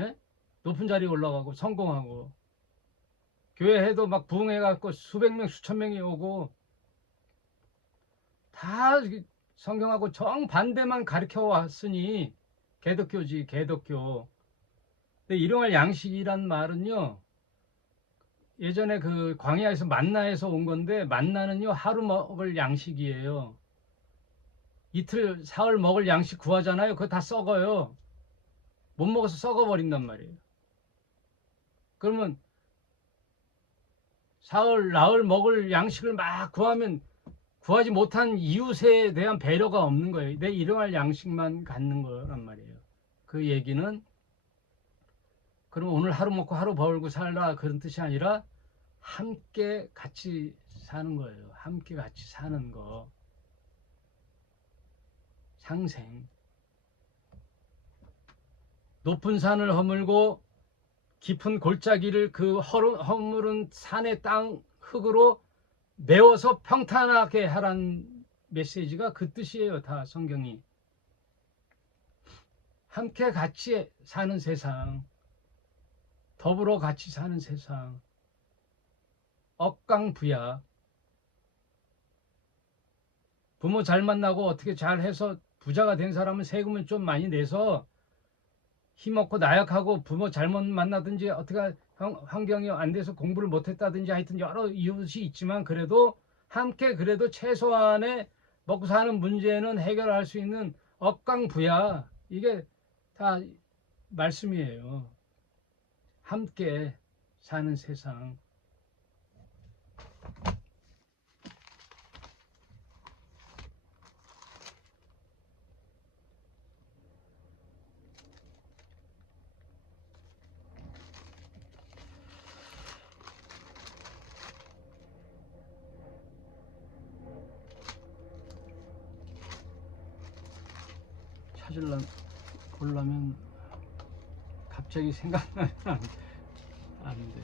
예? 높은 자리에 올라가고 성공하고 교회에도 막 부흥해갖고 수백 명 수천 명이 오고 다 성경하고 정반대만 가르쳐 왔으니 개독교지 개독교. 근데 일용할 양식이란 말은요 예전에 그 광야에서 만나에서 온 건데 만나는요 하루 먹을 양식이에요. 이틀 사흘 먹을 양식 구하잖아요. 그거 다 썩어요. 못 먹어서 썩어버린단 말이에요. 그러면 사흘 나흘 먹을 양식을 막 구하면 구하지 못한 이웃에 대한 배려가 없는 거예요. 내 일용할 양식만 갖는 거란 말이에요. 그 얘기는 그럼 오늘 하루 먹고 하루 벌고 살라 그런 뜻이 아니라 함께 같이 사는 거예요. 함께 같이 사는 거. 상생. 높은 산을 허물고 깊은 골짜기를 그 허물은 산의 땅 흙으로 메워서 평탄하게 하란 메시지가 그 뜻이에요. 다 성경이. 함께 같이 사는 세상, 더불어 같이 사는 세상, 억강부야. 부모 잘 만나고 어떻게 잘해서 부자가 된 사람은 세금을 좀 많이 내서 힘없고 나약하고 부모 잘못 만나든지 어떻게 환경이 안 돼서 공부를 못했다든지 하여튼 여러 이유시 있지만 그래도 함께 그래도 최소한의 먹고 사는 문제는 해결할 수 있는 억강부야. 이게 다 말씀이에요. 함께 사는 세상. 보려면 갑자기 생각나면 안 돼.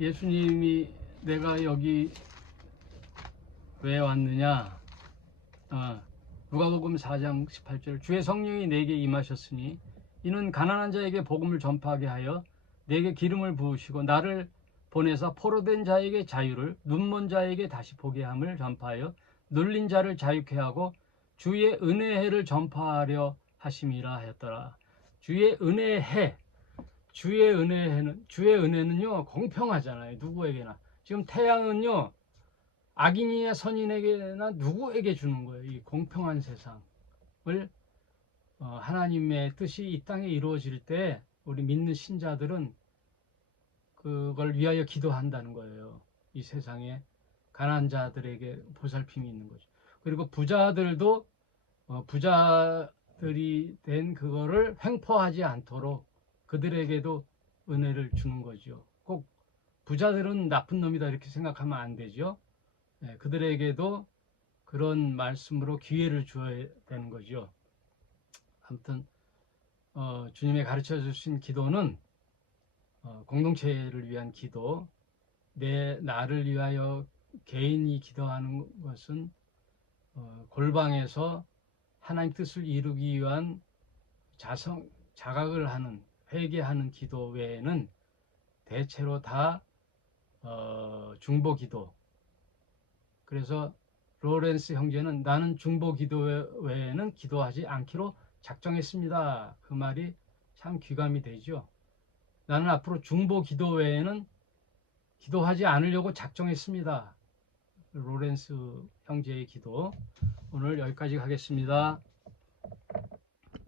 예수님이 내가 여기 왜 왔느냐? 누가복음 4장 18절 주의 성령이 내게 임하셨으니 이는 가난한 자에게 복음을 전파하게 하여 내게 기름을 부으시고 나를 보내사 포로된 자에게 자유를 눈먼 자에게 다시 보게 함을 전파하여 눌린 자를 자유케 하고 주의 은혜의 해를 전파하려 하심이라 하였더라. 주의 은혜의 해, 주의 은혜는요 공평하잖아요. 누구에게나. 지금 태양은요 악인이나 선인에게나 누구에게 주는 거예요. 이 공평한 세상을 하나님의 뜻이 이 땅에 이루어질 때 우리 믿는 신자들은 그걸 위하여 기도한다는 거예요. 이 세상에 가난한 자들에게 보살핌이 있는 거죠. 그리고 부자들도 부자들이 된 그거를 횡포하지 않도록 그들에게도 은혜를 주는 거죠. 꼭 부자들은 나쁜 놈이다 이렇게 생각하면 안 되죠. 네, 그들에게도 그런 말씀으로 기회를 줘야 되는 거죠. 아무튼 주님의 가르쳐 주신 기도는 공동체를 위한 기도, 나를 위하여 개인이 기도하는 것은 골방에서 하나님 뜻을 이루기 위한 자각을 하는 회개하는 기도 외에는 대체로 다 중보 기도. 그래서 로렌스 형제는 나는 중보 기도 외에는 기도하지 않기로 작정했습니다. 그 말이 참 귀감이 되죠. 나는 앞으로 중보 기도 외에는 기도하지 않으려고 작정했습니다. 로렌스 형제의 기도. 오늘 여기까지 하겠습니다.